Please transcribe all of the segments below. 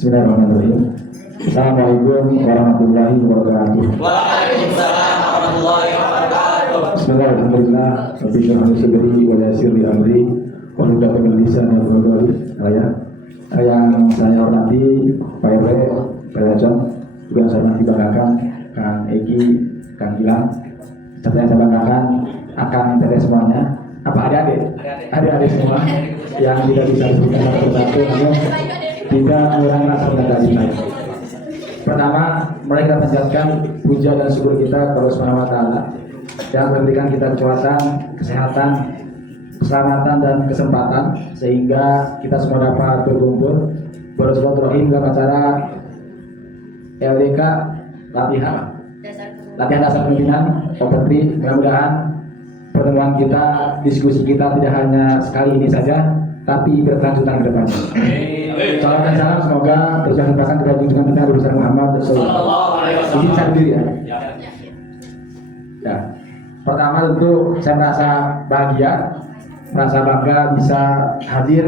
Bismillahirrahmanirrahim. Assalamualaikum warahmatullahi wabarakatuh. Waalaikumsalam warahmatullahi wabarakatuh. Bismillahirrahmanirrahim. Rabbi shrah li sadri wa yassir li amri wahlul 'uqdatam min lisani yafqahu qawli. Yang saya hormati Pak RW, Pak Racon, juga saya banggakan Kang Egi, Kang Gilang, serta yang saya banggakan akan internet semuanya. Apa adik-adik semua yang tidak bisa disebutkan satu persatu, namun tidak mengurangi rasa bangga kita. Pertama, mari kita panjatkan puja dan syukur kita kepada Allah Subhanahu wa Ta'ala yang memberikan kita kekuatan, kesehatan, keselamatan dan kesempatan sehingga kita semua dapat berkumpul bersilaturahim dalam acara LDK latihan dasar pimpinan Opetri. Mudah-mudahan pertemuan kita, diskusi kita tidak hanya sekali ini saja, tapi berkelanjutan ke depannya. Salam dan salam semoga berjalan pasang kepada junjungan kita Nabi besar Muhammad sallallahu alaihi wasallam. Izin saya berdiri ya. Ya. Pertama tentu saya merasa bahagia, merasa bangga bisa hadir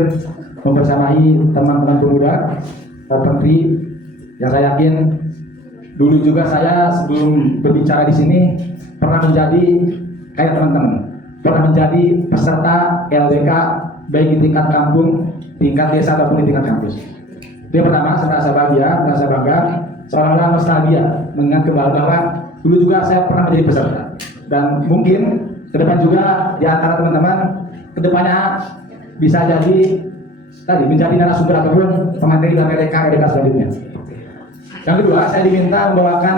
membersamai teman-teman pemuda Opetri yang saya yakin dulu juga saya sebelum berbicara di sini pernah menjadi kayak teman-teman, pernah menjadi peserta LDK baik di tingkat kampung, tingkat desa ataupun di tingkat kampus. Itu yang pertama, saya merasa bahagia, merasa bangga, seolah-olah nostalgia mengingat kembali bahwa dulu juga saya pernah menjadi peserta. Dan mungkin ke depan juga di antara teman-teman kedepannya bisa jadi tadi menjadi narasumber ataupun pemateri dalam LDK selanjutnya. Yang kedua, saya diminta membawakan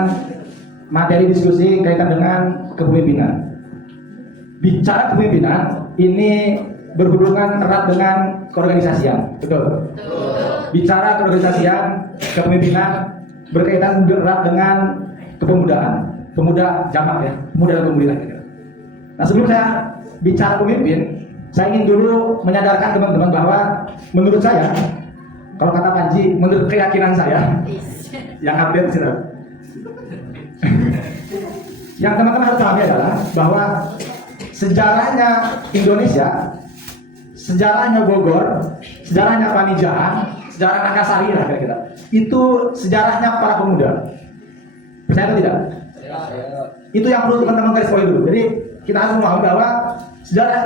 materi diskusi kaitan dengan kepemimpinan. Bicara kepemimpinan ini berhubungan erat dengan keorganisasian, betul? Bicara keorganisasian, kepemimpinan berkaitan erat dengan kepemudaan, pemuda jamak ya, pemuda dan pemudi lagi. Nah, sebelum saya bicara pemimpin, saya ingin dulu menyadarkan teman-teman bahwa menurut saya, kalau kata Panji, menurut keyakinan saya, yang update sih, yang teman-teman harus pahami adalah bahwa sejarahnya Indonesia, sejarahnya Bogor, sejarahnya Pamijahan, sejarah Nakasari lah kira-kira. Itu sejarahnya para pemuda. Percaya atau tidak? Itu yang perlu teman-teman garis bawahi dulu. Jadi kita harus memahami bahwa sejarah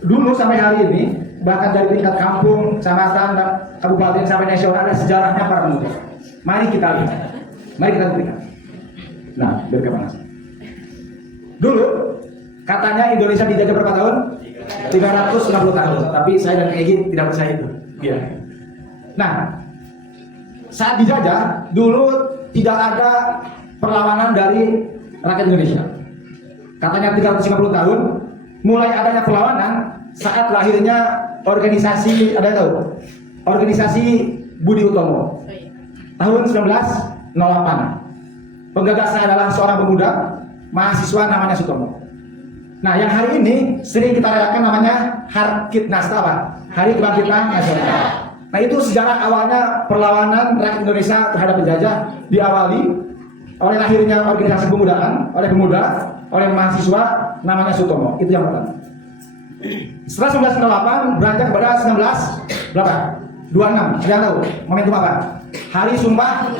dulu sampai hari ini, bahkan dari tingkat kampung, kecamatan, kabupaten sampai nasional, ada sejarahnya para pemuda. Mari kita lihat. Mari kita lihat. Nah, biar kepanas. Dulu katanya Indonesia dijajah berapa tahun? 360 tahun. Tapi saya dan Egi tidak percaya itu. Iya. Nah, saat dijajah dulu tidak ada perlawanan dari rakyat Indonesia. Katanya 350 tahun. Mulai adanya perlawanan saat lahirnya organisasi, ada yang tahu? Organisasi Budi Utomo. Tahun 1908. Penggagasnya adalah seorang pemuda mahasiswa namanya Sutomo. Nah, yang hari ini sering kita rayakan namanya Harkitnasta, apa? Hari Kebangkitan Nasional. Nah, itu sejarah awalnya perlawanan rakyat Indonesia terhadap penjajah diawali oleh lahirnya organisasi pemudaan, oleh pemuda, oleh mahasiswa namanya Sutomo. Itu yang pertama. Setelah 1908 beranjak kepada 19 berapa? 26. Ada yang tahu momentum apa? Hari Sumpah.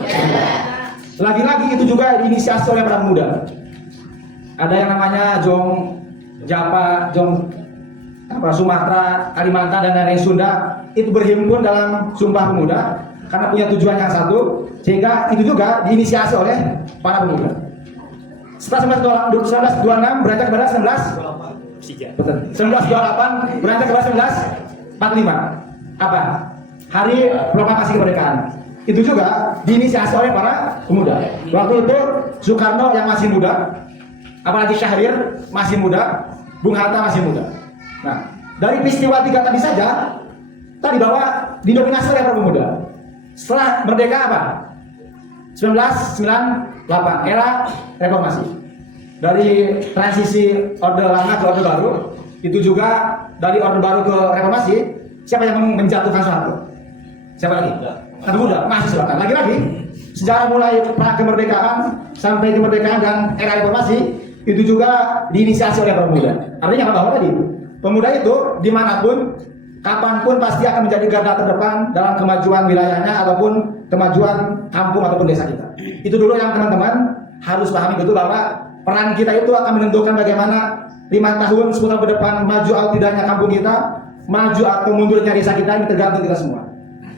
Lagi-lagi itu juga diinisiasi oleh para pemuda. Ada yang namanya Jong Japa, Jong Sumatera, Kalimantan dan lain-lain Sunda, itu berhimpun dalam Sumpah Pemuda karena punya tujuan yang satu, sehingga itu juga diinisiasi oleh para pemuda. Setelah 1926 beranjak kepada 1928 beranjak kepada 1945. Apa? Hari Proklamasi Kemerdekaan. Itu juga diinisiasi oleh para pemuda. Waktu itu Soekarno yang masih muda, apalagi Syahrir masih muda, Bung Hatta masih muda. Nah, dari peristiwa 3 tadi saja, tadi bahwa didominasi oleh para pemuda. Setelah merdeka apa? 1998, era reformasi. Dari transisi Orde Lama ke Orde Baru, itu juga dari Orde Baru ke reformasi, siapa yang menjatuhkan soeharto? Siapa lagi? Anak muda, mahasiswa. Lagi-lagi, sejarah mulai pra kemerdekaan sampai kemerdekaan dan era reformasi itu juga diinisiasi oleh pemuda. Artinya apa? Bahwa tadi pemuda itu dimanapun kapanpun pasti akan menjadi garda terdepan dalam kemajuan wilayahnya ataupun kemajuan kampung ataupun desa kita. Itu dulu yang teman-teman harus pahami betul, bahwa peran kita itu akan menentukan bagaimana 5 tahun 10 tahun ke depan maju atau tidaknya kampung kita, maju atau mundurnya desa kita, ini tergantung kita semua.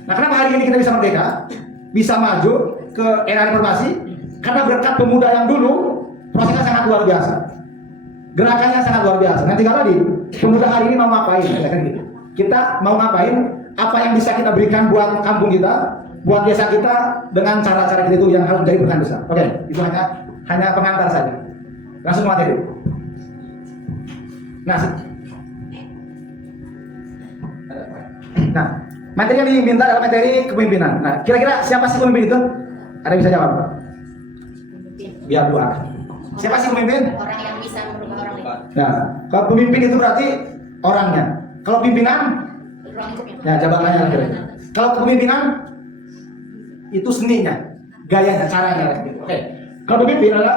Nah, kenapa hari ini kita bisa merdeka, bisa maju ke era reformasi? Karena berkat pemuda yang dulu prosesnya sangat luar biasa, gerakannya sangat luar biasa. Nanti kalau pemuda hari ini mau ngapain? Gitu. Kita mau ngapain? Apa yang bisa kita berikan buat kampung kita, buat desa kita dengan cara-cara itu yang harus menjadi peran besar. Oke, itu hanya pengantar saja. Langsung materi. Nah, materi yang diminta adalah materi kepemimpinan. Nah, kira-kira siapa sih pemimpin itu? Ada yang bisa jawab? Biar dua. Siapa sih pemimpin? Orang yang bisa merubah orang lain. Nah, kalau pemimpin itu berarti orangnya. Kalau pimpinan, Ruang lingkupnya. ya jabatannya kira-kira. Kalau kepemimpinan itu seninya, gayanya, caranya. Oke. Kalau pemimpin adalah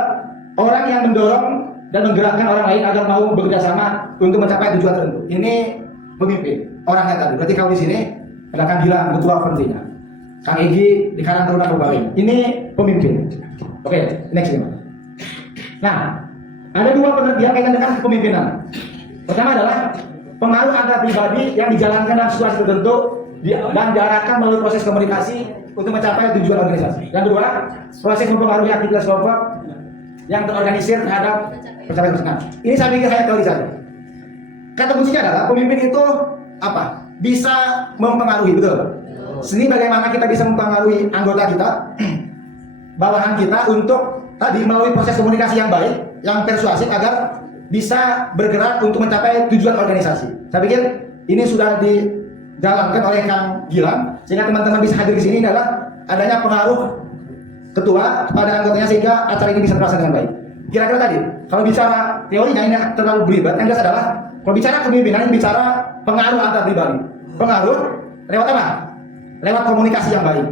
orang yang mendorong dan menggerakkan orang lain agar mau bekerja sama untuk mencapai tujuan tertentu. Ini pemimpin, orangnya tadi. Berarti kalau di sini ada Kang Gilang, ketua kontrinya. Kang Egi di Karang Taruna Kabupaten. Ini pemimpin. Oke, next ini. Nah, ada dua pengertian kaitan dengan kepemimpinan. Pertama adalah pengaruh antar pribadi yang dijalankan dalam situasi tertentu dan diarahkan melalui proses komunikasi untuk mencapai tujuan organisasi. Yang kedua, proses mempengaruhi aktivitas kelompok yang terorganisir terhadap pencapaian personal. Ini saya pikir hanya teori saja. Kata kuncinya adalah pemimpin itu apa? Bisa mempengaruhi, betul. Seni bagaimana kita bisa mempengaruhi anggota kita, bawahan kita untuk tadi melalui proses komunikasi yang baik, yang persuasif agar bisa bergerak untuk mencapai tujuan organisasi. Saya pikir ini sudah dijalankan oleh Kang Gilang, sehingga teman-teman bisa hadir di sini adalah adanya pengaruh ketua kepada anggotanya sehingga acara ini bisa terlaksana dengan baik. Kira-kira tadi, kalau bicara teorinya ini terlalu berlibat, yang jelas adalah kalau bicara kepemimpinan ini bicara pengaruh antar pribadi. Pengaruh lewat apa? Lewat komunikasi yang baik.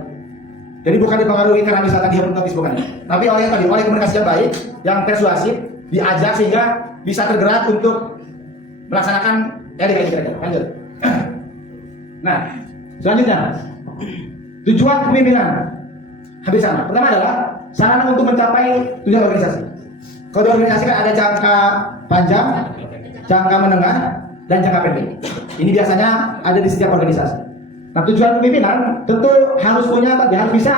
Jadi bukan dipengaruhi karena misalkan dia hipnotis, bukan. Tapi oleh komunikasi yang baik, yang persuasif, diajak sehingga bisa tergerak untuk melaksanakan kira-kira. Lanjut. Nah, selanjutnya tujuan kepemimpinan habis sama. Pertama adalah sarana untuk mencapai tujuan organisasi. Kalau di organisasi kan ada jangka panjang, jangka menengah, dan jangka pendek. Ini biasanya ada di setiap organisasi. Nah, tujuan kepemimpinan tentu harus punya, harus bisa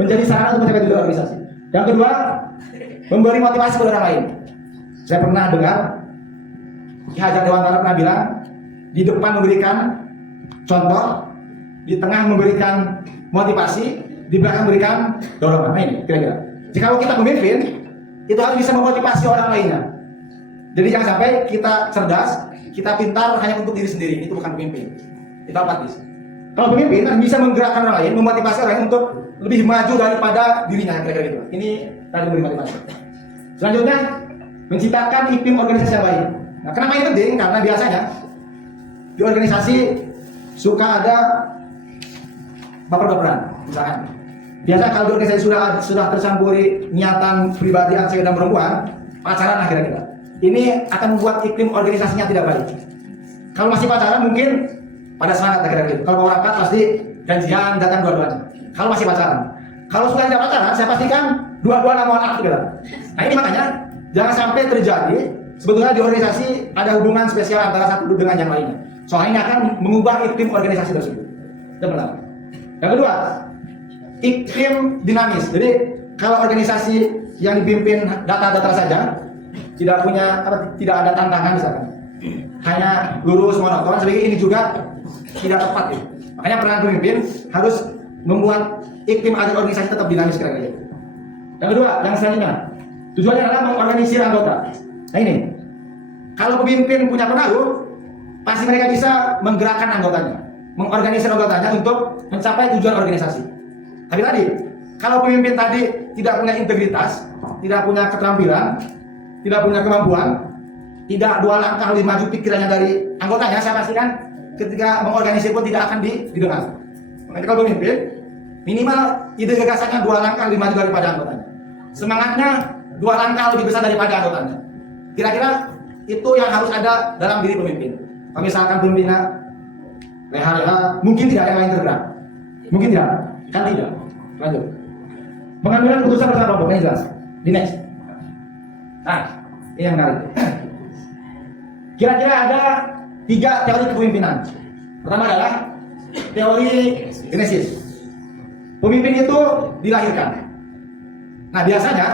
menjadi sarana untuk mencapai tujuan organisasi. Yang kedua, memberi motivasi kepada orang lain. Saya pernah dengar Ki Hajar Dewantara pernah bilang, di depan memberikan contoh, di tengah memberikan motivasi, di belakang memberikan dorongan. Nah, ini kira-kira. Jika kita pemimpin, itu harus bisa memotivasi orang lainnya. Jadi jangan sampai kita cerdas, kita pintar hanya untuk diri sendiri. Itu bukan pemimpin. Itu apatis. Kalau pemimpin bisa menggerakkan orang lain, memotivasi orang lain untuk lebih maju daripada dirinya, kira-kira gitu. Ini tadi memberi motivasi. Selanjutnya, menciptakan iklim organisasi yang baik. Nah, kenapa ini penting? Karena biasanya di organisasi suka ada baper-baperan, misalkan. Biasa kalau di organisasi sudah tercampuri niatan pribadi antara dan perempuan, pacaran lah kira-kira. Ini akan membuat iklim organisasinya tidak baik. Kalau masih pacaran mungkin pada semangat kira-kira gitu. Kalau mau rapat pasti janjian datang dua-duanya. Kalau masih pacaran. Kalau sudah tidak pacaran, saya pastikan dua-duanya mau aktif. Nah, ini makanya jangan sampai terjadi sebetulnya di organisasi ada hubungan spesial antara satu dengan yang lainnya. Soalnya ini akan mengubah iklim organisasi tersebut. Itu pertama. Yang kedua, iklim dinamis. Jadi kalau organisasi yang dipimpin data-data saja, tidak ada tantangan misalkan, hanya lurus monoton, sebagai ini juga tidak tepat. Ya. Makanya peran pemimpin harus membuat iklim agar organisasi tetap dinamis kira-kira. Yang kedua, yang selanjutnya, tujuannya adalah mengorganisir anggota. Nah ini, kalau pemimpin punya pengaruh, pasti mereka bisa menggerakkan anggotanya, mengorganisir anggotanya untuk mencapai tujuan organisasi. Tapi tadi, kalau pemimpin tadi tidak punya integritas, tidak punya keterampilan, tidak punya kemampuan, tidak dua langkah lebih maju pikirannya dari anggotanya, saya pastikan ketika mengorganisir pun tidak akan didengar. Makanya kalau pemimpin, minimal ide gagasannya dua langkah lebih maju daripada anggotanya. Semangatnya dua langkah lebih besar daripada anggotanya. Kira-kira itu yang harus ada dalam diri pemimpin. Kalau misalkan pemimpinnya leha-leha, mungkin tidak ada yang lain tergerak. Mungkin tidak, kan tidak. Lanjut. Pengambilan keputusan bersama kelompok, ini jelas. Di next. Nah, ini yang menarik. Kira-kira ada 3 teori kepemimpinan. Pertama adalah teori Genesis. Pemimpin itu dilahirkan. Nah, biasanya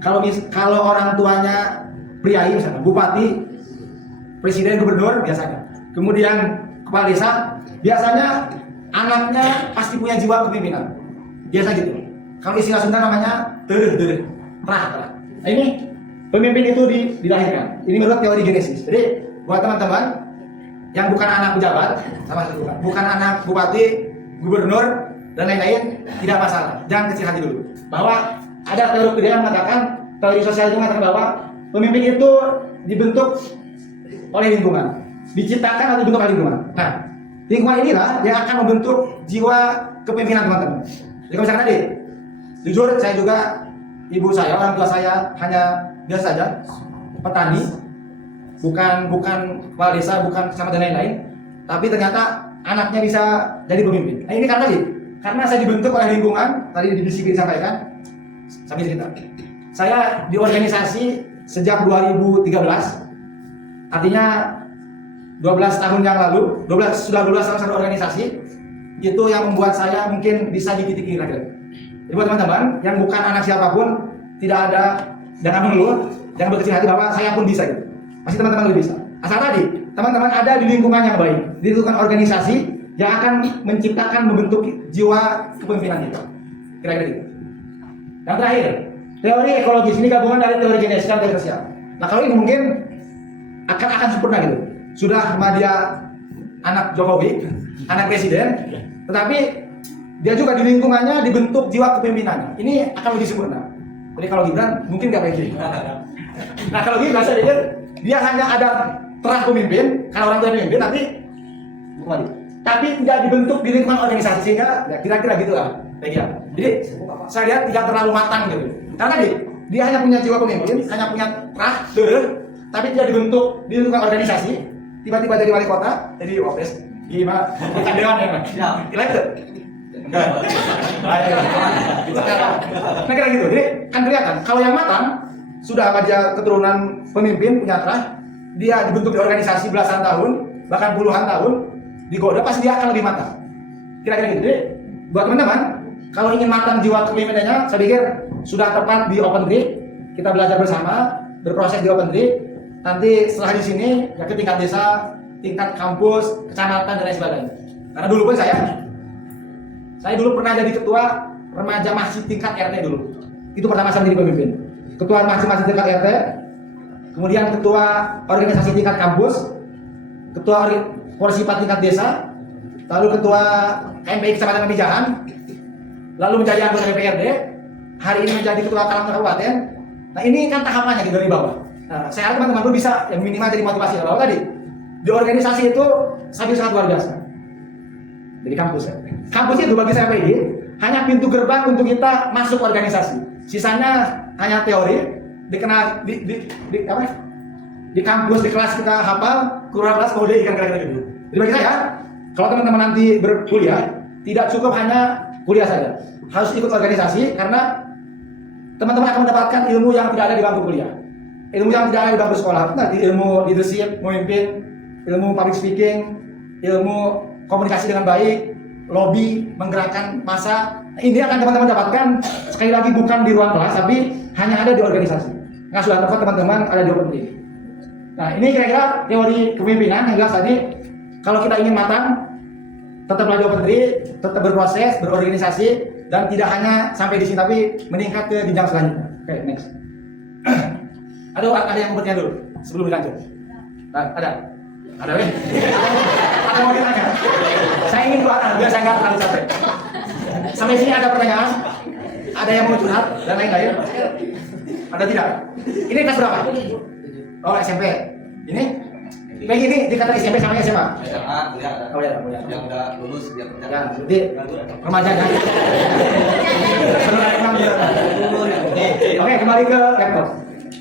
kalau orang tuanya priai, misalnya bupati, presiden, gubernur, biasanya. Kemudian kepala desa, biasanya anaknya pasti punya jiwa kepemimpinan. Biasa gitu. Kalau istilah Sunda namanya tereh, terah. Nah, ini pemimpin itu dilahirkan. Ini menurut teori Genesis. Jadi buat teman-teman yang bukan anak pejabat, sama sekali bukan anak bupati, gubernur dan lain-lain, tidak masalah. Jangan kecil hati dulu. Bahwa ada teori kedua yang mengatakan, teori sosial itu mengatakan bahwa pemimpin itu dibentuk oleh lingkungan, diciptakan atau dibentuk oleh lingkungan. Nah, lingkungan inilah yang akan membentuk jiwa kepemimpinan teman-teman. Jadi kalau misalkan tadi, jujur saya juga, ibu saya, orang tua saya hanya biasa saja, petani, bukan kepala desa, bukan kecamatan dan lain-lain, tapi ternyata anaknya bisa jadi pemimpin. Nah, ini karena saya dibentuk oleh lingkungan, tadi disampaikan, sampai cerita. Saya di organisasi sejak 2013, artinya 12 tahun yang lalu, sudah 12 tahun satu organisasi, itu yang membuat saya mungkin bisa di titik ini lagi. Jadi buat teman-teman yang bukan anak siapapun, tidak ada, jangan mengeluh, jangan berkecil hati bahwa saya pun bisa gitu. Pasti teman-teman lebih bisa. Asal tadi, teman-teman ada di lingkungan yang baik, di lingkungan organisasi yang akan menciptakan, membentuk jiwa kepemimpinan kita. Kira-kira gitu. Yang terakhir, teori ekologis, ini gabungan dari teori genesis dan teori sosial. Nah, kalau ini mungkin akan sempurna gitu. Sudah dia anak Jokowi, anak presiden, tetapi dia juga di lingkungannya dibentuk jiwa kepemimpinan. Ini akan lebih sempurna. Jadi kalau Gibran mungkin nggak kayak gini. Nah, kalau Gibran saya pikir dia hanya ada terah pemimpin, karena orang tua pemimpin, tapi tidak dibentuk di lingkungan organisasi, sehingga ya kira-kira gitu lah. Jadi saya lihat tidak terlalu matang gitu. Karena dia hanya punya jiwa pemimpin, hanya punya terah, tapi tidak dibentuk di lingkungan organisasi. Tiba-tiba jadi wali kota, jadi wapres, gimana? Bukan dewan ya, Mas? Kira gitu. Nah, kira gitu. Jadi kan kelihatan kalau yang matang sudah ada keturunan pemimpin, punya terah, dia dibentuk di organisasi belasan tahun, bahkan puluhan tahun, digoda pasti dia akan lebih matang. Kira-kira gitu. Jadi buat teman-teman, kalau ingin matang jiwa kepemimpinannya, saya pikir sudah tepat di Open Tree. Kita belajar bersama, berproses di Open Tree. Nanti setelah di sini ya ke tingkat desa, tingkat kampus, kecamatan dan lain sebagainya. Karena dulu pun saya dulu pernah jadi ketua remaja masjid tingkat RT dulu. Itu pertama saya menjadi pemimpin. Ketua masjid tingkat RT, kemudian ketua organisasi tingkat kampus, ketua Porsipat tingkat desa, lalu ketua KMPI Kecamatan Pamijahan, lalu menjadi anggota DPRD, hari ini menjadi ketua Kalangan Kabupaten. Nah, ini kan tahapannya gitu dari bawah. Nah, saya harap teman-teman pun bisa yang minimal jadi motivasi bahwa tadi di organisasi itu sangat luar biasa. Jadi kampus ya. Kampus itu bagi saya PID hanya pintu gerbang untuk kita masuk organisasi. Sisanya hanya teori, dikenal di kampus, di kelas kita hafal, keluar kelas kode ikan kira-kira gitu. Jadi bagi saya, kalau teman-teman nanti berkuliah, tidak cukup hanya kuliah saja, harus ikut organisasi karena teman-teman akan mendapatkan ilmu yang tidak ada di bangku kuliah. Ilmu yang tidak ada di bangku sekolah, nanti ilmu leadership, memimpin, ilmu public speaking, ilmu komunikasi dengan baik, lobby, menggerakkan massa. Ini akan teman-teman dapatkan sekali lagi bukan di ruang kelas, tapi hanya ada di organisasi. Nah, sudah tepat teman-teman ada di Open Tree. Nah, ini kira-kira teori kepemimpinan yang jelas tadi. Kalau kita ingin matang, tetaplah di Open Tree, tetap berproses, berorganisasi, dan tidak hanya sampai di sini, tapi meningkat ke jenjang selanjutnya. Oke, next. Ada yang mau bertanya dulu sebelum dilanjut? Nah, ada, weh? Ada mau ditanya? Saya ingin keluar, biar saya nggak terlalu capek. Sampai sini ada pertanyaan? Ada yang mau curhat dan lain-lain? Ada tidak? Ini kelas berapa? Oh, SMP. Ini? Kayak gini dikata SMP sama SMA? SMA, kuliah. Oh ya. Yang udah lulus dia kerja. Ya, berarti remaja kan? Oke, kembali ke laptop.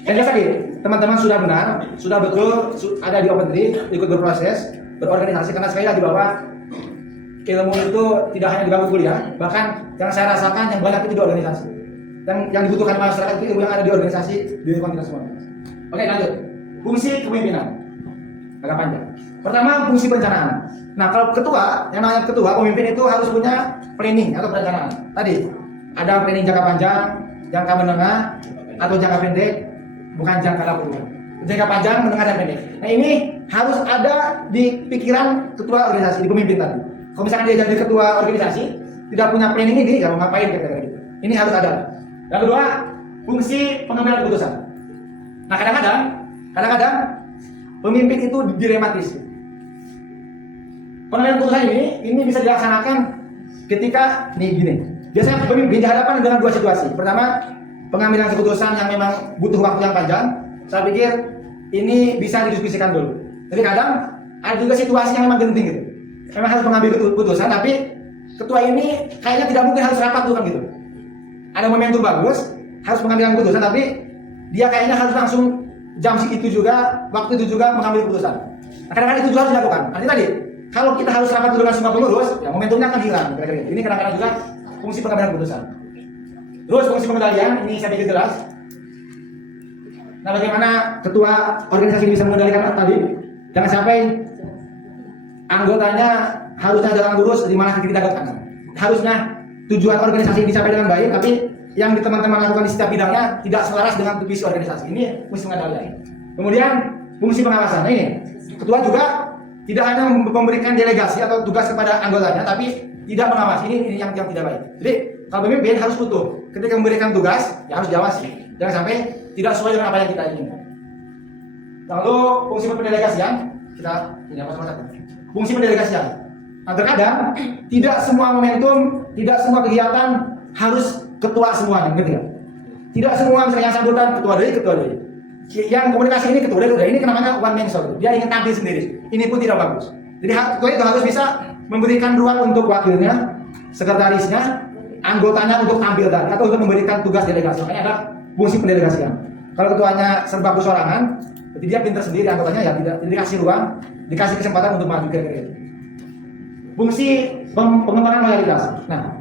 Yang jelas tadi, teman-teman sudah benar, sudah betul ada di Open Tree, ikut berproses. berorganisasi, karena sekali lagi bahwa ilmu itu tidak hanya di bangku kuliah, bahkan yang saya rasakan yang banyak itu di organisasi. Yang dibutuhkan masyarakat itu ilmu yang ada di organisasi, di lingkungan kita semua. Oke, lanjut. Fungsi kepemimpinan agak panjang. Pertama, fungsi perencanaan. Nah, kalau ketua, yang namanya ketua, pemimpin itu harus punya planning atau perencanaan. Tadi ada planning jangka panjang, jangka menengah, atau jangka pendek, bukan jangka kurungan. Jangka panjang, menengah, dan pendek. Nah, ini harus ada di pikiran ketua organisasi, di pemimpin tadi. Kalau misalkan dia jadi ketua organisasi, tidak punya planning ini, ya mau ngapain kira-kira gitu. Ini harus ada. Yang kedua, fungsi pengambilan keputusan. Nah, kadang-kadang pemimpin itu dilematis. Pengambilan keputusan ini bisa dilaksanakan ketika gini. Biasanya pemimpin dihadapkan dengan dua situasi. Pertama, pengambilan keputusan yang memang butuh waktu yang panjang. Saya pikir ini bisa didiskusikan dulu. Jadi kadang ada juga situasi yang memang genting gitu. Memang harus mengambil keputusan, tapi ketua ini kayaknya tidak mungkin harus rapat dulu kan gitu. Ada momentum bagus, harus mengambil keputusan, tapi dia kayaknya harus langsung jam itu juga, waktu itu juga mengambil keputusan. Nah, kadang-kadang itu juga harus dilakukan. Nanti tadi, kalau kita harus rapat dulu dengan semua pengurus, ya momentumnya akan hilang. Kira-kira gitu. Ini kadang-kadang juga fungsi pengambilan keputusan. Terus fungsi pengendalian, ini saya pikir jelas. Nah, bagaimana ketua organisasi ini bisa mengendalikan tadi? Jangan sampai anggotanya harusnya jalan lurus di mana kita dapatkan. Harusnya tujuan organisasi ini dicapai dengan baik, tapi yang teman-teman lakukan di setiap bidangnya tidak selaras dengan visi organisasi. Ini fungsi pengendalian. Kemudian fungsi pengawasan. Nah, ini ketua juga tidak hanya memberikan delegasi atau tugas kepada anggotanya, tapi tidak mengawasi. Ini yang tidak baik. Jadi kalau pemimpin harus utuh. Ketika memberikan tugas, ya harus diawasi. Jangan sampai tidak sesuai dengan apa yang kita inginkan. Lalu fungsi pendelegasian, kita tidak masuk-masuk. Fungsi pendelegasian. Nah, terkadang tidak semua momentum, tidak semua kegiatan harus ketua semuanya, gitu ya. Tidak semua misalnya yang sambutan ketua dari. Yang komunikasi ini ketua dari. Ini namanya one man show. Dia ingin tampil sendiri. Ini pun tidak bagus. Jadi ketua itu harus bisa memberikan ruang untuk wakilnya, sekretarisnya, anggotanya untuk tampil tadi atau untuk memberikan tugas delegasi. Makanya ada fungsi pendelegasian. Kalau ketuanya serba persorangan, jadi dia pintar sendiri, anggotanya ya tidak dikasih ruang, dikasih kesempatan untuk maju kira-kira. Fungsi pengembangan loyalitas. Nah,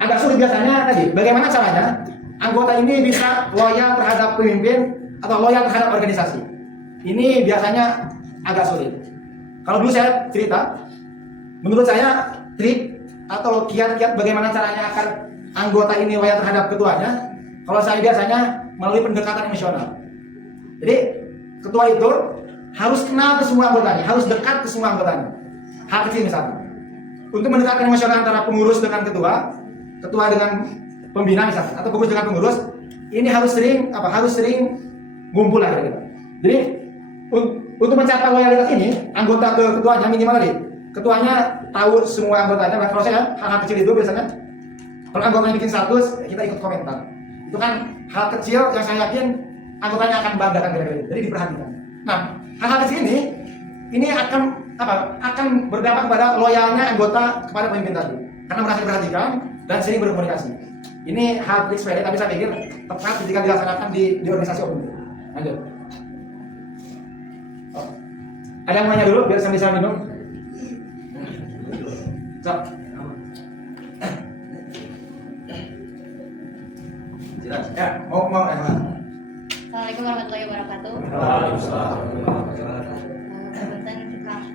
agak sulit biasanya tadi. Bagaimana caranya anggota ini bisa loyal terhadap pemimpin atau loyal terhadap organisasi? Ini biasanya agak sulit. Kalau dulu saya cerita, menurut saya trik atau kiat-kiat bagaimana caranya agar anggota ini loyal terhadap ketuanya. Kalau saya biasanya melalui pendekatan emosional. Jadi ketua itu harus kenal ke semua anggotanya, harus dekat ke semua anggotanya. Hal kecil misalnya. Untuk mendekatkan emosional antara pengurus dengan ketua dengan pembina misalnya, atau pengurus dengan pengurus, ini harus sering ngumpul lah gitu. Jadi untuk mencapai loyalitas ini, anggota ke ketuanya minimal tadi. Ketuanya tahu semua anggotanya. Kalau saya hal-hal kecil itu biasanya, kalau anggotanya bikin status, kita ikut komentar. Itu kan hal kecil yang saya yakin anggotanya akan banggakan kira-kira. Jadi diperhatikan. Nah, hal-hal kecil ini akan berdampak pada loyalnya anggota kepada pemimpin tadi. Karena merasa diperhatikan dan sering berkomunikasi. Ini hal trik sepele, tapi saya pikir tepat ketika dilaksanakan di organisasi umum. Lanjut. Oh. Ada yang mau nanya dulu biar saya bisa minum? So. Jelas. Ya, mau. Assalamualaikum warahmatullahi wabarakatuh. Waalaikumsalam.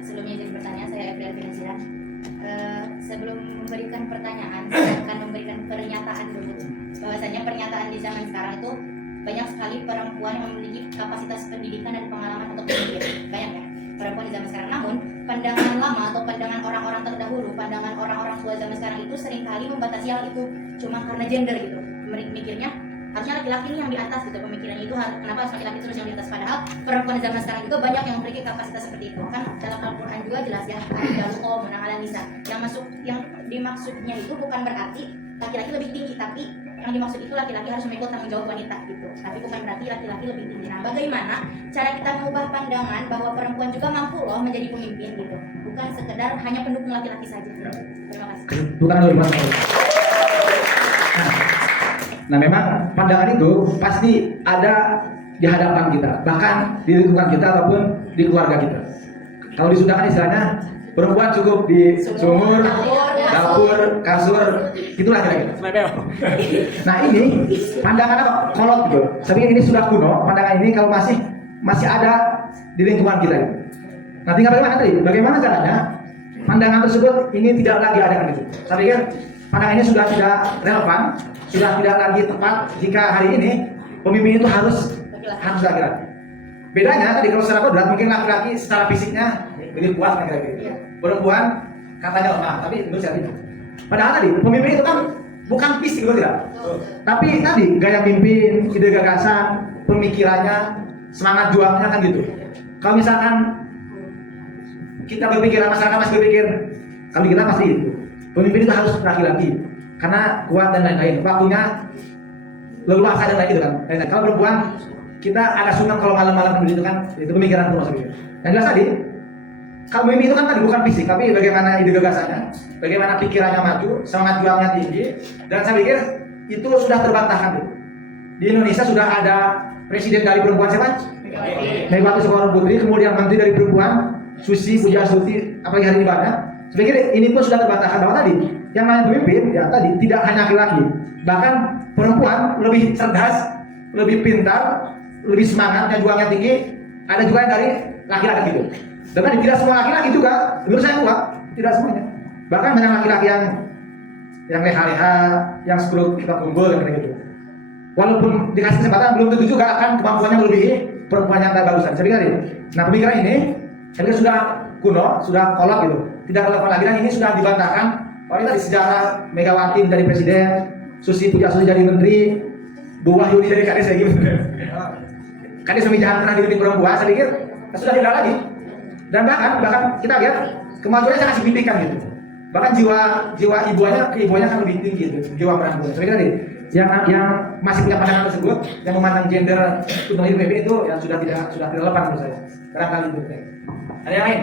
Sebelumnya izin bertanya, saya Ebril Finansiran. Sebelum memberikan pertanyaan, saya akan memberikan pernyataan dulu. Bahwasanya pernyataan di zaman sekarang itu banyak sekali perempuan yang memiliki kapasitas pendidikan dan pengalaman untuk memimpin. Banyak ya perempuan di zaman sekarang. Namun pandangan lama atau pandangan orang-orang terdahulu, pandangan orang-orang tua zaman sekarang itu seringkali membatasi hal itu cuma karena gender gitu. Mikirnya harusnya laki-laki ini yang di atas gitu, pemikirannya itu kenapa harus laki-laki terus yang di atas, padahal perempuan zaman sekarang juga banyak yang memiliki kapasitas seperti itu. Kan dalam Al-Quran juga jelas ya, Al-Quran menang ala nisa, yang dimaksudnya itu bukan berarti laki-laki lebih tinggi, tapi yang dimaksud itu laki-laki harus mengikut tanggung jawab wanita gitu, tapi bukan berarti laki-laki lebih tinggi. Nah, bagaimana cara kita mengubah pandangan bahwa perempuan juga mampu loh menjadi pemimpin gitu, bukan sekedar hanya pendukung laki-laki saja. Terima kasih. Bukan dulu. Nah, memang pandangan itu pasti ada di hadapan kita, bahkan di lingkungan kita ataupun di keluarga kita. Kalau di Sunda kan istilahnya perempuan cukup di sumur, dapur, kasur, itulah kira-kira. Nah ini pandangan apa? Kolot gitu. Saya pikir ini sudah kuno. Pandangan ini kalau masih ada di lingkungan kita. Nah tinggal bagaimana tadi? Bagaimana caranya pandangan tersebut ini tidak lagi ada kan gitu. Saya pikir pandangan ini sudah tidak relevan, sudah tidak lagi tepat jika hari ini pemimpin itu harus laki-laki. Bedanya tadi kalau secara kodrat mungkin laki-laki secara fisiknya lebih kuat kan kira-kira. Perempuan katanya lemah, tapi menurut saya tidak. Padahal tadi pemimpin itu kan bukan fisik betul tidak? Tapi tadi gaya mimpin, ide gagasan, pemikirannya, semangat juangnya kan gitu. Kalau misalkan kita berpikir, masyarakat masih berpikir, kalau kita pasti itu pemimpin itu harus laki-laki karena kuat dan lain-lain. Waktunya leluasa dan lain gitu kan. Kalau perempuan kita agak sunat kalau malam-malam itu kan itu pemikiran rumah sakit. Yang jelas tadi kalau mimpi itu kan tadi bukan fisik, tapi bagaimana ide gagasannya, bagaimana pikirannya maju, semangat juangnya tinggi, dan saya pikir itu sudah terbantahkan. Di Indonesia sudah ada presiden dari perempuan siapa? Megawati Soekarno Putri, kemudian menteri dari perempuan Susi Pujiastuti, apalagi hari ini banyak. Saya pikir ini pun sudah terbantahkan bahwa tadi yang namanya pemimpin ya tadi tidak hanya laki-laki, bahkan perempuan lebih cerdas, lebih pintar, lebih semangat dan juangnya tinggi. Ada juga yang dari laki-laki gitu. Dan tadi tidak semua laki-laki juga, menurut saya kuat, tidak semuanya. Bahkan banyak laki-laki yang leha-leha, yang screw kita kumpul kayak gitu. Walaupun dikasih kesempatan belum tentu juga akan kemampuannya melebihi perempuan yang tak bagusan. Saya pikir ini. Nah pemikiran ini, saya pikir sudah kuno, sudah kolot gitu, tidak relevan lagi dan ini sudah dibantahkan. Oleh tadi sejarah Megawati dari presiden, Susi Pujiastuti jadi menteri, Bu Wahyudi dari Kades lagi. Kades Semijahan pernah dipimpin perempuan, saya pikir sudah tidak lagi. Dan bahkan kita lihat kemajuannya sangat signifikan gitu. Bahkan jiwa ibunya kan lebih tinggi gitu, jiwa perempuan. Saya pikir tadi yang masih punya pandangan tersebut, yang memandang gender untuk pemimpin itu yang sudah tidak relevan menurut saya. Barangkali itu. Ada yang lain?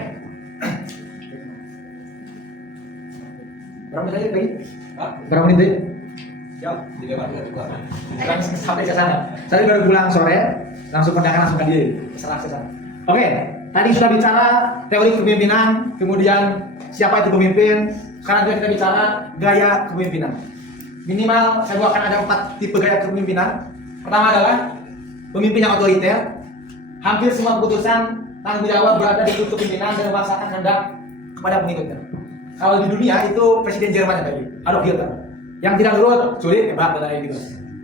Berapa menit lagi? Berapa menit lagi? Siap, 3 menit juga. Sampai ke sana. Saya baru pulang sore, langsung kondangan langsung ke dia. Serah ke sana. Oke, tadi sudah bicara teori kepemimpinan, kemudian siapa itu pemimpin. Sekarang juga kita bicara gaya kepemimpinan. Minimal saya akan ada 4 tipe gaya kepemimpinan. Pertama adalah pemimpin yang otoriter. Hampir semua keputusan tanggung jawab berada di lutut pimpinan dan memaksakan kehendak kepada pengikutnya. Kalau di dunia itu presiden Jerman yang tadi, Adolf Hitler. Yang tidak nurut, sulit, hebat dan lain gitu.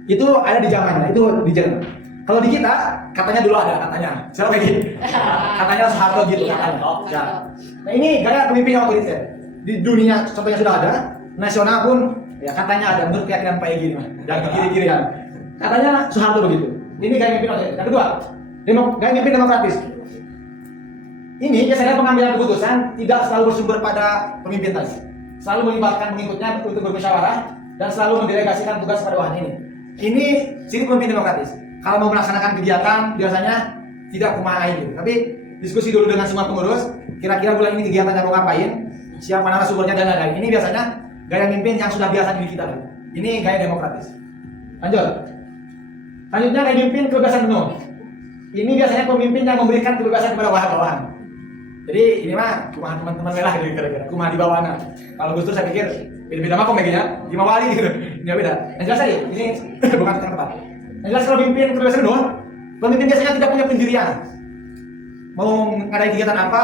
Itu ada di zamannya, itu di Jerman. Kalau di kita, katanya dulu ada katanya. Siapa lagi? Katanya Soeharto gitu katanya. Ya. Nah ini gaya pemimpin yang otoriter. Di dunia contohnya sudah ada, nasional pun ya katanya ada menurut keyakinan Pak Egy dan kiri-kirian. Katanya Soeharto begitu. Ini gaya pemimpin otoriter. Yang kedua, gaya pemimpin demokratis. Ini biasanya pengambilan keputusan tidak selalu bersumber pada pemimpin tadi. Selalu melibatkan pengikutnya untuk bermusyawarah dan selalu mendelegasikan tugas pada bawahan ini. Ini ciri pemimpin demokratis. Kalau mau melaksanakan kegiatan biasanya tidak kumahain gitu. Tapi diskusi dulu dengan semua pengurus, kira-kira bulan ini kegiatannya mau ngapain, siapa narasumbernya dan lain-lain. Ini biasanya gaya pemimpin yang sudah biasa di kita. Ini gaya demokratis. Lanjut. Selanjutnya gaya pemimpin kebebasan penuh. Ini biasanya pemimpin yang memberikan kebebasan kepada bawahan-bawahan. Jadi ini mah kumaha teman-teman lah gitu kira-kira. Kumaha di bawahnya. Kalau Gus Dur saya pikir beda-beda mah kok meganya, Imam Wali gitu. Ini beda. Yang jelas tadi, ini bukan yang tepat. Yang jelas kalau pemimpin kebebasan penuh, pemimpin biasanya tidak punya pendirian. Mau ngadain kegiatan apa,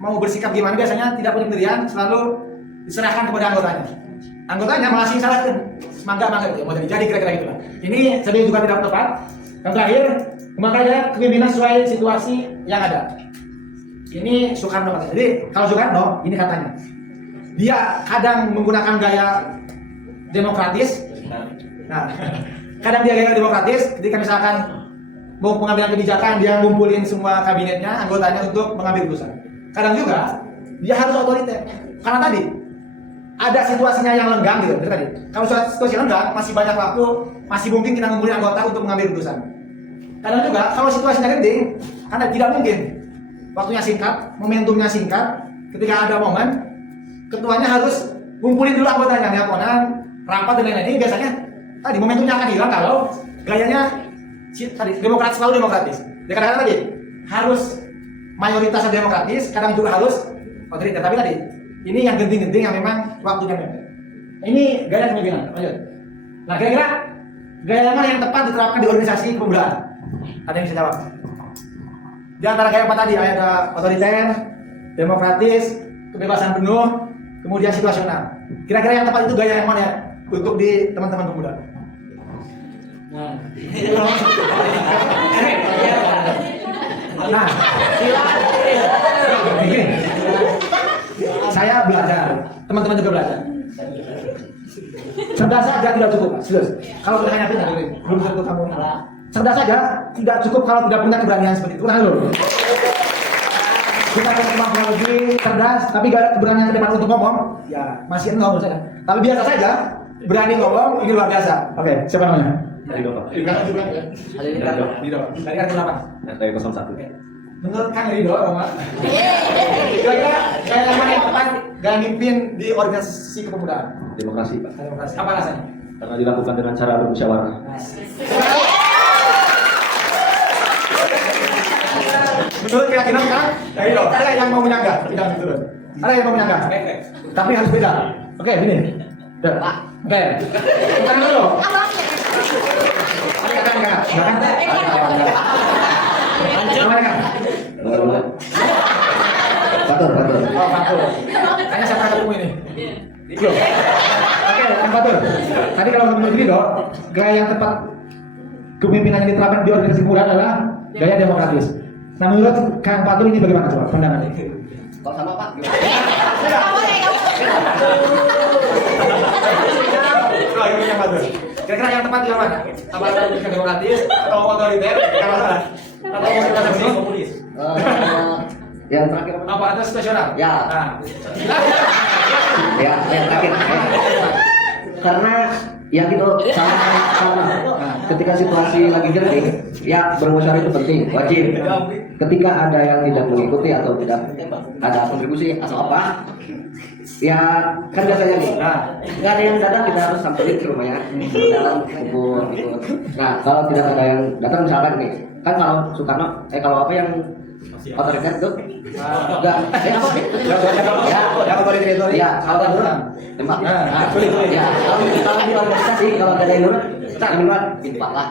mau bersikap gimana biasanya tidak punya pendirian, selalu diserahkan kepada anggotanya. Anggotanya masih salah mangga gitu, mau jadi kira-kira gitu lah. Ini saya juga tidak tepat. Yang terakhir, makanya kepemimpinan sesuai situasi yang ada. Ini Soekarno katanya. Jadi kalau Soekarno, ini katanya, dia kadang menggunakan gaya demokratis. Nah, kadang dia gaya demokratis. Ketika misalkan mau pengambilan kebijakan, dia ngumpulin semua kabinetnya, anggotanya untuk mengambil keputusan. Kadang juga dia harus otoriter. Karena tadi ada situasinya yang lenggang gitu. Tadi kalau situasi lenggang, masih banyak waktu, masih mungkin kita ngumpulin anggota untuk mengambil keputusan. Kadang juga kalau situasinya genting, karena tidak mungkin. Waktunya singkat, momentumnya singkat. Ketika ada momen, ketuanya harus ngumpulin dulu anggotanya, nelponan, rapat dan lain-lain. Ini biasanya tadi momentumnya akan hilang kalau gayanya tadi demokratis, selalu demokratis. Ya kadang-kadang tadi harus mayoritas yang demokratis, kadang juga halus otoriter. Tapi tadi ini yang genting-genting yang memang waktunya mepet. Ini gaya kepemimpinan. Lanjut. Nah, kira-kira gaya mana yang tepat diterapkan di organisasi kepemudaan? Ada yang bisa jawab? Di antara gaya apa tadi? Ada otoriter, demokratis, kebebasan penuh, kemudian situasional. Kira-kira yang tepat itu gaya yang mana ya untuk di teman-teman pemuda? Nah, begini. Saya belajar, teman-teman juga belajar. Cerdas saja tidak cukup, serius. Kalau kita hanya pintar, belum tentu kamu. Cerdas saja tidak cukup kalau tidak punya keberanian seperti itu. Kurang dulu. Kita punya kemampuan lebih cerdas, tapi gak ada keberanian ke depan untuk ngomong, ya masih nol saja. Tapi biasa saja, berani ngomong ini luar biasa. Oke, siapa namanya? Dari Bapak. Dari RT 8. Dari 01. Menurut Kang Ridho, Roma, kira-kira gaya yang mana yang tepat gaya mimpin di organisasi kepemudaan? Demokrasi, Pak. Demokrasi. Apa alasannya? Karena dilakukan dengan cara bermusyawarah. Menurut keyakinan Kang Ridho, ada yang mau menyanggah? Tidak turun. Ada yang mau menyanggah? Tapi harus beda. Oke, ini. Oke. Bukan dulu. Ada kata enggak? Enggak kan? Fatur. Oh, Fatur. Tanya siapa ketemu ini? Belum. Oke, Kang Fatur. Tadi kalau menurut Ridho, gaya yang tepat kepemimpinan yang diterapkan di organisasi kepemudaan adalah gaya demokratis. Nah, menurut Kang Fatur ini bagaimana coba pandangannya? Kok sama, Pak? Ini yang Fatur. Kira-kira yang tepat yang mana? Apa demokratis atau otoriter? Atau komunis? Yang terakhir Apa ada situasional? Ya. Nah. Ya, yang terakhir. Karena ya gitu sama. Ketika situasi lagi genting, ya bermusyawarah itu penting, wajib. Ketika ada yang tidak mengikuti atau tidak ada kontribusi atau apa, ya kan biasanya nih, nggak ada yang datang kita harus samperin ke rumahnya, dalam kubur gitu. Nah kalau tidak ada yang datang misalkan nih, kan kalau Soekarno, kalau apa yang otoriter itu, enggak, apa sih? Ya otoriter itu. Ya kalau kan nurut, tembak. Ya kalau di organisasi kalau ada yang nurut, kita nurut, infak lah.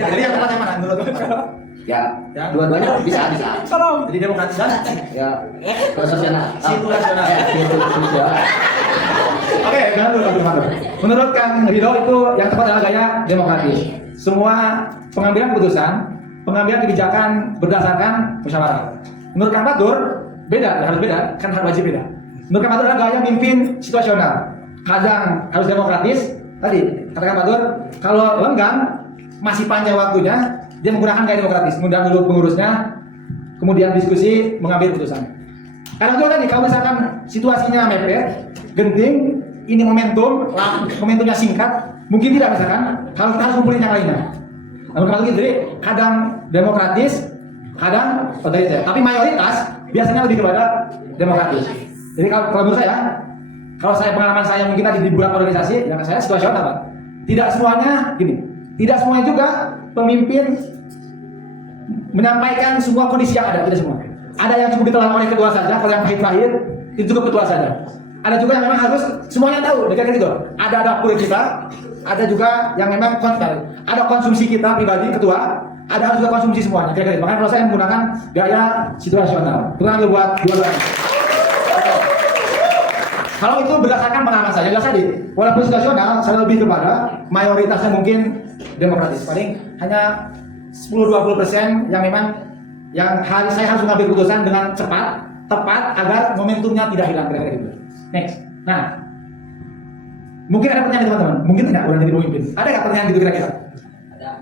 Jadi yang tepat yang mana menurut? Ya, dua-duanya bisa. Jadi demokratis dan Ya, situasional. situasional. Ya, situasional. Oke, jangan dulu Fatur. Menurut Kang Ridho itu yang tepat adalah gaya demokratis. Semua pengambilan keputusan, pengambilan kebijakan berdasarkan musyawarah. Menurut Kang Fatur beda, harus beda, kan harus wajib beda. Menurut Kang Fatur adalah gaya mimpin situasional. Kadang harus demokratis. Tadi kata Kang Fatur, kalau lenggang masih panjang waktunya, dia menggunakan gaya demokratis, mengundang dulu pengurusnya, kemudian diskusi, mengambil keputusan. Karena itu kan nih, kalau misalkan situasinya mepet, genting, ini momentumnya singkat, mungkin tidak misalkan, kalau kita harus ngumpulin yang lainnya. Lalu kalau gitu, jadi kadang demokratis, kadang otoriter. Tapi mayoritas biasanya lebih kepada demokratis. Jadi kalau menurut saya, kalau pengalaman saya mungkin tadi di beberapa organisasi, ya saya situasional Pak. Tidak semuanya gini, tidak semuanya juga pemimpin menyampaikan semua kondisi yang ada, tidak semua. Ada yang cukup ditelan oleh ketua saja, kalau yang pahit-pahit itu cukup ketua saja. Ada juga yang memang harus semuanya tahu, dengan gitu. Ada dapur kita, ada juga yang memang ada konsumsi kita pribadi ketua, ada juga konsumsi semuanya. Kira-kira. Makanya kalau saya menggunakan gaya situasional, itu buat dua-duanya. Kalau itu berdasarkan pengalaman saya, jelas tadi, walaupun situasional, saya lebih kepada mayoritasnya mungkin demokratis. Paling hanya 10-20% yang memang saya harus mengambil keputusan dengan cepat, tepat, agar momentumnya tidak hilang, kira-kira gitu. Next. Nah, mungkin ada pertanyaan teman-teman, mungkin tidak orang jadi pemimpin. Ada nggak pertanyaan gitu kira-kira?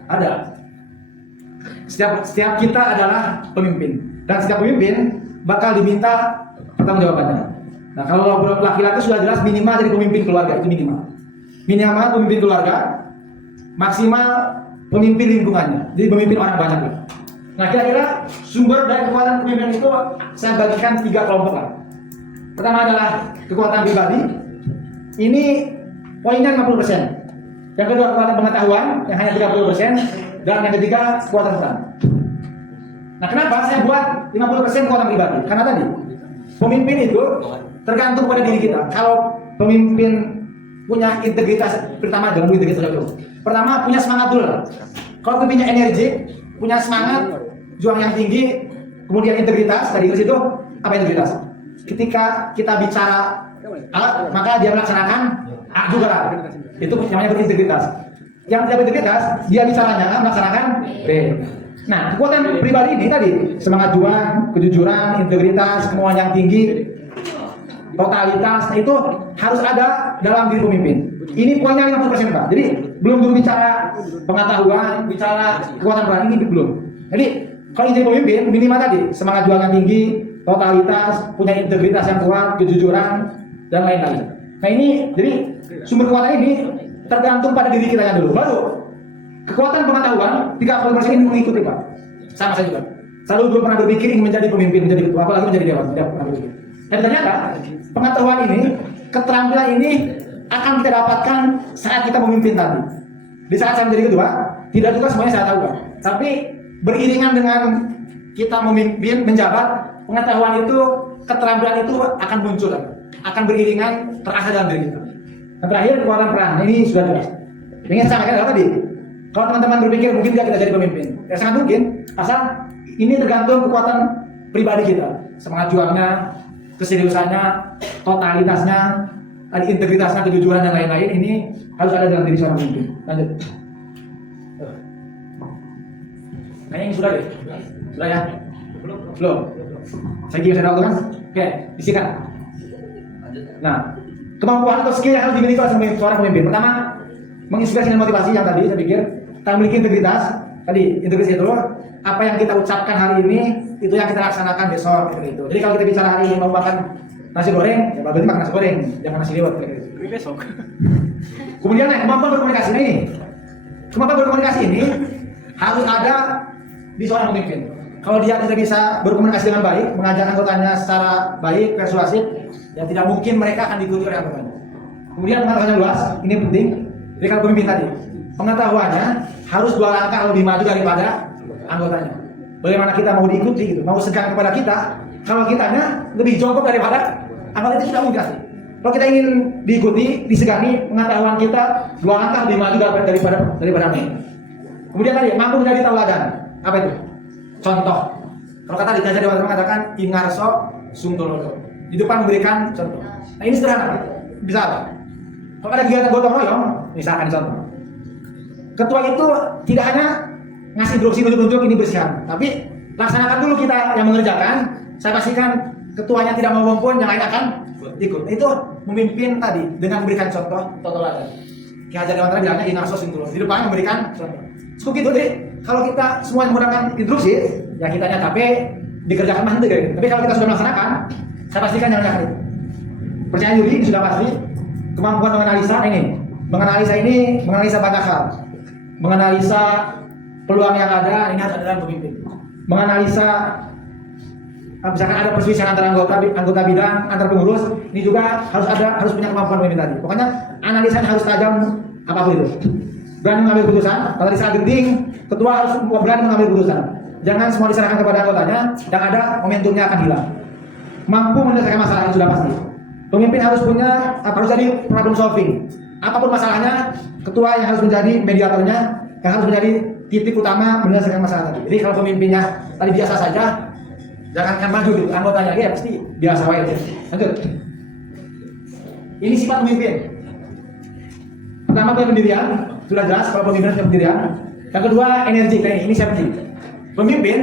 Ada. Setiap kita adalah pemimpin, dan setiap pemimpin bakal diminta pertanggungjawabannya. Nah, kalau laki-laki sudah jelas minimal jadi pemimpin keluarga, itu minimal. Minimal pemimpin keluarga, maksimal pemimpin lingkungannya, jadi pemimpin orang banyak. Nah, kira-kira sumber dari kekuatan kepemimpinan itu saya bagikan 3 kelompok lah. Pertama adalah kekuatan pribadi, ini poinnya 50%. Yang kedua kekuatan pengetahuan yang hanya 30%, dan yang ketiga kekuatan peran. Nah, kenapa saya buat 50% kekuatan pribadi? Karena tadi pemimpin itu tergantung pada diri kita. Kalau pemimpin punya integritas, pertama dalam integritas dulu. Pertama punya semangat dulu. Kalau pemimpinnya energi, punya semangat, juang yang tinggi, kemudian integritas. Tadi ke situ apa integritas? Ketika kita bicara A, maka dia melaksanakan A juga lah. Itu namanya berintegritas. Yang tidak berintegritas, dia bicaranya A, melaksanakan B. Nah, kekuatan pribadi ini tadi semangat juang, kejujuran, integritas, kemauan yang tinggi, totalitas, nah itu harus ada dalam diri pemimpin. Ini poinnya 50% Pak. Jadi belum bicara pengetahuan, bicara kekuatan pribadi ini belum. Jadi kalau jadi pemimpin minimal tadi semangat juang yang tinggi, totalitas, punya integritas yang kuat, kejujuran dan lain-lain. Nah ini jadi sumber kekuatan ini tergantung pada diri kita dulu. Baru kekuatan pengetahuan 30% ini mengikuti Pak. Sama saya juga. Selalu belum pernah berpikir ingin menjadi pemimpin, menjadi ketua, apalagi menjadi dewan. Tidak pernah berpikir. Dan ternyata pengetahuan ini, keterampilan ini akan kita dapatkan saat kita memimpin tadi. Di saat saya menjadi ketua, tidak juga semuanya saya tahu Pak. Tapi beriringan dengan kita memimpin, menjabat, pengetahuan itu, keterampilan itu akan muncul, akan beriringan terasa dalam diri kita. Dan terakhir kekuatan peran, ini sudah jelas. Ingin saya sampaikan tadi. Kalau teman-teman berpikir mungkin tidak kita jadi pemimpin, ya sangat mungkin. Asal ini tergantung kekuatan pribadi kita, semangat juangnya, keseriusannya, totalitasnya, integritasnya, kejujuran dan lain-lain. Ini harus ada dalam diri seorang pemimpin. Lanjut. Nah ini sudah ya? Sudah ya? Belum. Saya kira saya tahu kan? Oke, disikat. Nah, kemampuan atau skill yang harus dimiliki oleh seorang pemimpin. Pertama, menginspirasi dan motivasi yang tadi saya pikir. Kita memiliki integritas. Tadi integritas itu apa yang kita ucapkan hari ini itu yang kita laksanakan besok gitu. Jadi kalau kita bicara hari ini mau makan nasi goreng, ya berarti makan nasi goreng, jangan nasi lewat gitu. Besok. Kemudian kemampuan berkomunikasi ini. Kemampuan berkomunikasi ini harus ada di seorang pemimpin. Kalau dia tidak bisa berkomunikasi dengan baik, mengajak anggotanya secara baik, persuasif, ya tidak mungkin mereka akan diikuti oleh anggotanya. Kemudian pengetahuan luas, ini penting. Jadi kalau pemimpin tadi, pengetahuannya harus 2 langkah lebih maju daripada anggotanya. Bagaimana kita mau diikuti gitu, mau segan kepada kita, kalau kitanya lebih jongkok daripada anggota itu tidak mungkin. Kalau kita ingin diikuti, disegani, pengetahuan kita 2 langkah lebih maju daripada mereka. Kemudian tadi mampu menjadi tauladan. Apa itu? Contoh. Kalau kata Gajah Dewa mengatakan ingarso sumtolodo. Di depan memberikan contoh. Nah ini sederhana. Bisa apa? Kalau ada kegiatan gotong royong, misalkan contoh. Ketua itu tidak hanya ngasih instruksi tunjuk-tunjuk ini bersihan, tapi laksanakan dulu kita yang mengerjakan. Saya pastikan ketuanya tidak mau pun yang lain akan ikut. Itu memimpin tadi dengan memberikan contoh totaladan. Ki Hajar Dewantara bilangnya inarso singtulo. Di depan memberikan contoh. Cukup gitu deh. Kalau kita semua menggunakan instruksi, ya kitanya capek dikerjakan mah deh. Tapi kalau kita sudah melaksanakan, saya pastikan jangan itu. Percaya diri ini sudah pasti. Kemampuan menganalisa ini, menganalisa banyak hal. Menganalisa peluang yang ada, ini harus ada dalam pemimpin. Menganalisa misalkan ada perselisihan antara anggota bidang, antar pengurus, ini juga harus punya kemampuan pemimpin tadi. Pokoknya analisanya harus tajam apapun itu. Berani mengambil keputusan. Kalau di saat genting, ketua harus berani mengambil keputusan. Jangan semua diserahkan kepada anggotanya, yang ada momentumnya akan hilang. Mampu menyelesaikan masalah yang sudah pasti. Pemimpin harus jadi problem solving. Apapun masalahnya, ketua yang harus menjadi mediatornya, yang harus menjadi titik utama menyelesaikan masalah tadi. Jadi kalau pemimpinnya tadi biasa saja, jangankan maju gitu, anggotanya dia pasti biasa aja. Lanjut. Ini sifat pemimpin. Pertama punya pendirian, sudah jelas kalau pemimpin punya pendirian. Yang kedua energi, ini safety. Pemimpin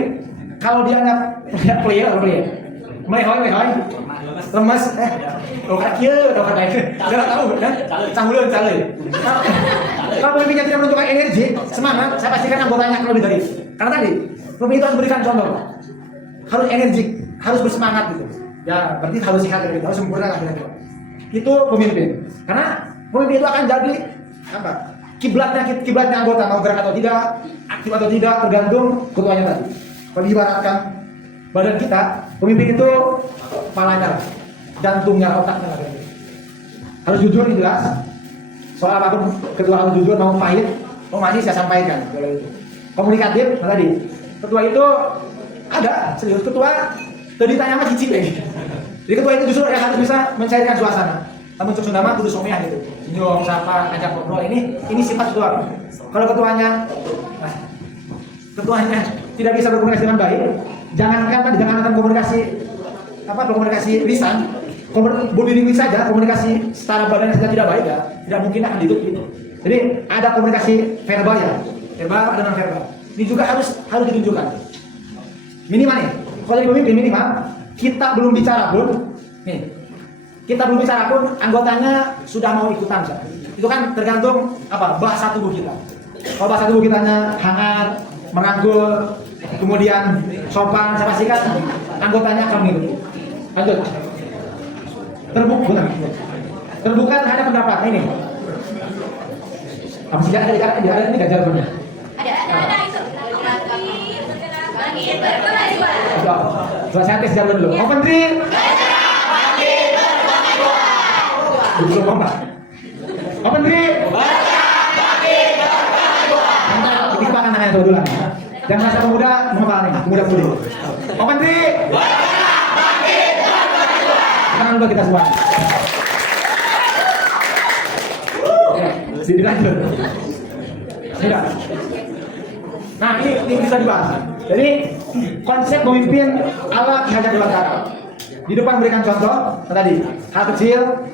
kalau dia nggak player, melehoy, lemas, dokat kieu, dokat lain, jangan tahu kan? Cangguleun. Kalau pemimpinnya tidak menentukan energi, semangat, saya pastikan anggotanya akan lebih dari. Karena tadi pemimpin itu harus berikan contoh, harus energik, harus bersemangat gitu. Ya berarti harus sehat gitu, harus sempurna lah kira-kira. Itu pemimpin. Karena pemimpin itu akan jadi apa? Kiblatnya anggota mau gerak atau tidak, aktif atau tidak tergantung ketuanya tadi. Kalau diibaratkan badan kita, pemimpin itu kepalanya, jantungnya, otaknya gitu. Harus jujur ini jelas. Soal apapun ketua harus jujur, mau pahit, mau manis saya sampaikan. Komunikatif, tadi ketua itu Ada, serius ketua tadi tanya sama cicip lagi. Jadi ketua itu justru yang harus bisa mencairkan suasana. Namun untuk Sundama kudu somiah gitu. Senyum, sapa, ajak ngobrol. Ini sifat ketua. Kalau ketuanya tidak bisa berkomunikasi dengan baik, jangankan komunikasi lisan, body language saja, komunikasi secara badan saja tidak baik ya, tidak mungkin akan hidup gitu. Jadi ada komunikasi verbal ya, verbal ada non verbal. Ini juga harus ditunjukkan. Minimal nih, kalau jadi pemimpin minimal kita belum bicara pun anggotanya sudah mau ikutan. Itu kan tergantung bahasa tubuh kita. Kalau bahasa tubuh kitanya hangat, merangkul, kemudian sopan, saya pastikan anggotanya akan mengikuti. Lanjut. Terbuka terhadap pendapat ini. Apa sih ada ini gak jawabannya? Ada itu. Coba saya tes jawaban dulu. Open three. Belum apa? Open three. Kita akan nanya dulu lah. Jangan merasa pemuda, pemuda dulu. Open three. Tangan dulu kita semua. Dilanjut. Sudah. Nah ini bisa dibahas. Jadi konsep pemimpin ala Ki Hajar Dewantara. Di depan berikan contoh tadi hal kecil.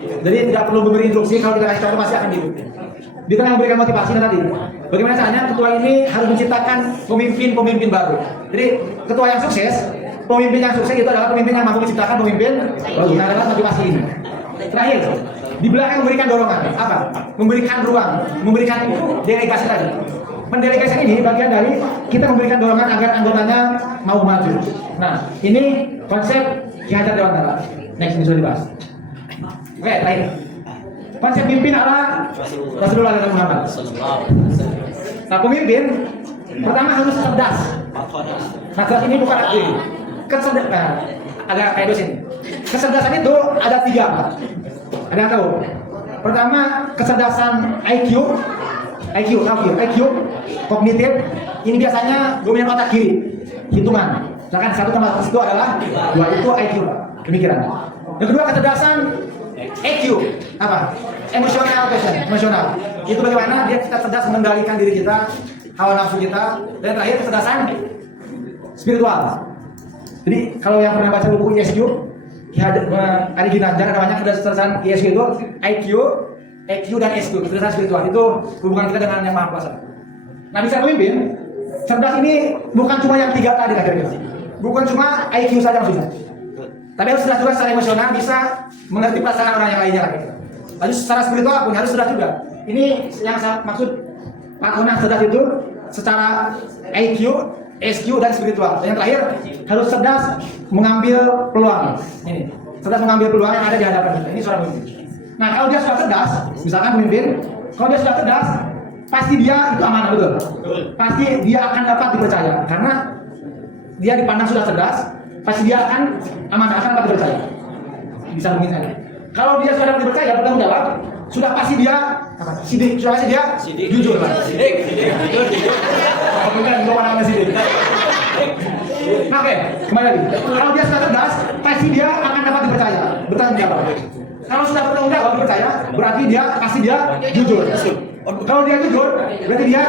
Jadi tidak perlu memberi instruksi, kalau kita kasih contoh pasti akan diikuti. Di tengah memberikan motivasi tadi. Bagaimana caranya ketua ini harus menciptakan pemimpin baru. Jadi ketua yang sukses, pemimpin yang sukses itu adalah pemimpin yang mampu menciptakan pemimpin baru. Nah, adalah motivasi ini. Terakhir, di belakang memberikan dorongan, apa? Memberikan ruang, memberikan delegasi tadi. Mendelegasi ini bagian dari kita memberikan dorongan agar anggotanya mau maju. Nah, ini konsep Ki Hajar Dewantara. Next ini sudah dibahas. Oke, terakhir. Konsep pimpin ala Rasulullah Muhammad. Nah, pemimpin pertama harus cerdas. Nah, cerdas ini bukan arti kecerdasan. Agak kayak dosen. Kecerdasan itu ada 3. Ada yang tahu? Pertama, kecerdasan IQ, kognitif. Ini biasanya dominan otak kiri, hitungan. Misalkan 1 tambah 1 adalah 2, itu IQ, pemikiran. Yang kedua, kecerdasan EQ, apa? Emosional. Itu bagaimana kita cerdas mengendalikan diri kita, hawa nafsu kita. Dan terakhir, kecerdasan spiritual. Jadi kalau yang pernah baca buku ESQ, Ari Ginanjar namanya kecerdasan ESQ itu IQ, EQ dan SQ, kecerdasan spiritual. Itu hubungan kita dengan Yang Maha Kuasa. Nah, bisa memimpin, cerdas ini bukan cuma yang 3 tadi kira-kira. Bukan cuma IQ saja maksudnya. Tapi harus cerdas juga secara emosional, bisa mengerti perasaan orang yang lainnya lagi. Lalu secara spiritual pun harus cerdas juga. Ini yang saya maksud Pak Onang cerdas itu secara IQ, SQ dan spiritual. Dan yang terakhir harus cerdas mengambil peluang. Ini cerdas mengambil peluang yang ada di hadapan kita. Ini seorang pemimpin. Nah, kalau dia sudah cerdas, misalkan pemimpin, kalau dia sudah cerdas, pasti dia itu amanah, betul. Pasti dia akan dapat dipercaya karena dia dipandang sudah cerdas. Pasti dia akan amanah, akan dapat dipercaya. Bisa mungkin saja. Kalau dia sudah dapat dipercaya, bertanggung jawab, sudah pasti dia jujur lah. Bukan nama sidik. Oke, kembali lagi. Kalau dia sudah cerdas, pasti dia akan dapat dipercaya, bertanggung jawab. Kalau sudah bertanggung jawab dipercaya, berarti pasti dia jujur. Kalau dia jujur, berarti dia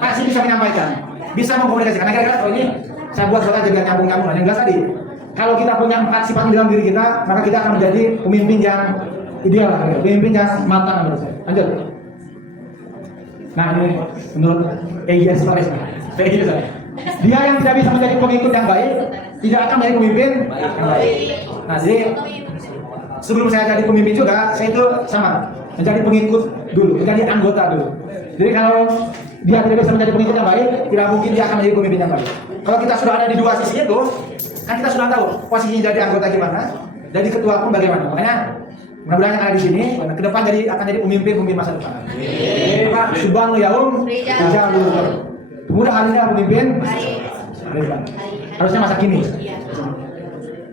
pasti bisa menyampaikan, bisa mengkomunikasikan. Nah, kira-kira kalau ini saya buat soalnya biar nyambung-nyambung. Yang jelas tadi, kalau kita punya 4 sifat di dalam diri kita, maka kita akan menjadi pemimpin yang ideal, pemimpin yang matang menurut saya. Lanjut. Nah, ini menurut EIS Flores. Dia yang tidak bisa menjadi pengikut yang baik, tidak akan menjadi pemimpin yang baik. Nah, jadi sebelum saya jadi pemimpin juga, saya itu sama, menjadi pengikut dulu, menjadi anggota dulu. Jadi kalau dia tidak bisa menjadi pengikut yang baik, tidak mungkin dia akan menjadi pemimpin yang baik. Kalau kita sudah ada di 2 sisi itu, kan kita sudah tahu posisinya jadi anggota gimana, jadi ketua pun bagaimana. Makanya mudah-mudahan yang ada di sini, ke depan akan jadi pemimpin masa depan. Pak Subhanu Yaum, Rijal dulu. Pemuda hari ini pemimpin, harusnya masa kini.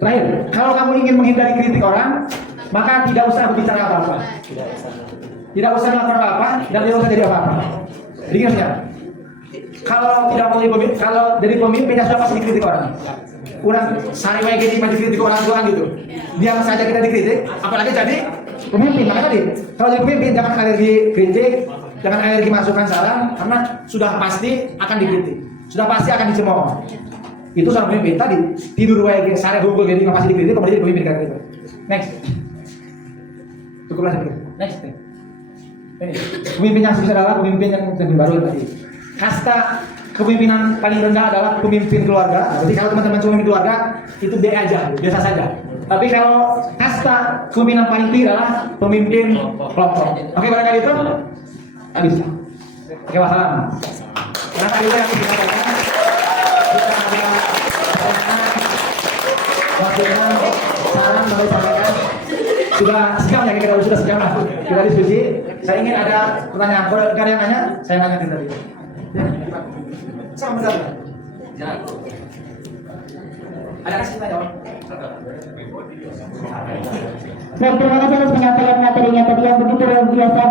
Terakhir, kalau kamu ingin menghindari kritik orang, maka tidak usah berbicara apa-apa. Tidak usah melakukan apa-apa dan tidak usah jadi apa-apa. Jadi maksudnya, kalau tidak mau jadi pemimpin, kalau jadi pemimpin ya sudah pasti dikritik orang. Kurang sari wae gini mah dikritik orang tua kan gitu. Diam saja kita dikritik, apalagi jadi pemimpin. Makanya tadi kalau jadi pemimpin jangan alergi kritik, jangan alergi masukan saran, karena sudah pasti akan dikritik, sudah pasti akan dicemooh. Itu seorang pemimpin tadi tidur wae gini sari hukum gini nggak pasti dikritik, kemudian jadi pemimpin kayak gitu. Next, cukuplah sedikit. Next. Ini pemimpin yang sukses adalah pemimpin yang baru tadi. Kasta kepemimpinan paling rendah adalah pemimpin keluarga. Jadi kalau teman-teman cuma pemimpin keluarga itu B aja, biasa saja. Tapi kalau kasta kepemimpinan paling tinggi adalah pemimpin kelompok. Oke, barangkali itu habis. Oke, wassalam. Barangkali itu yang kita katakan. Kita ada pertanyaan, saran boleh sampaikan. Sudah sejam ya kita sudah sejam lah kita diskusi. Saya ingin ada pertanyaan. Kalau ada yang nanya, saya nanya tadi. Sama benar. Ada kasih tanya. Dan terima kasih atas penyampaian materinya tadi yang begitu luar biasa.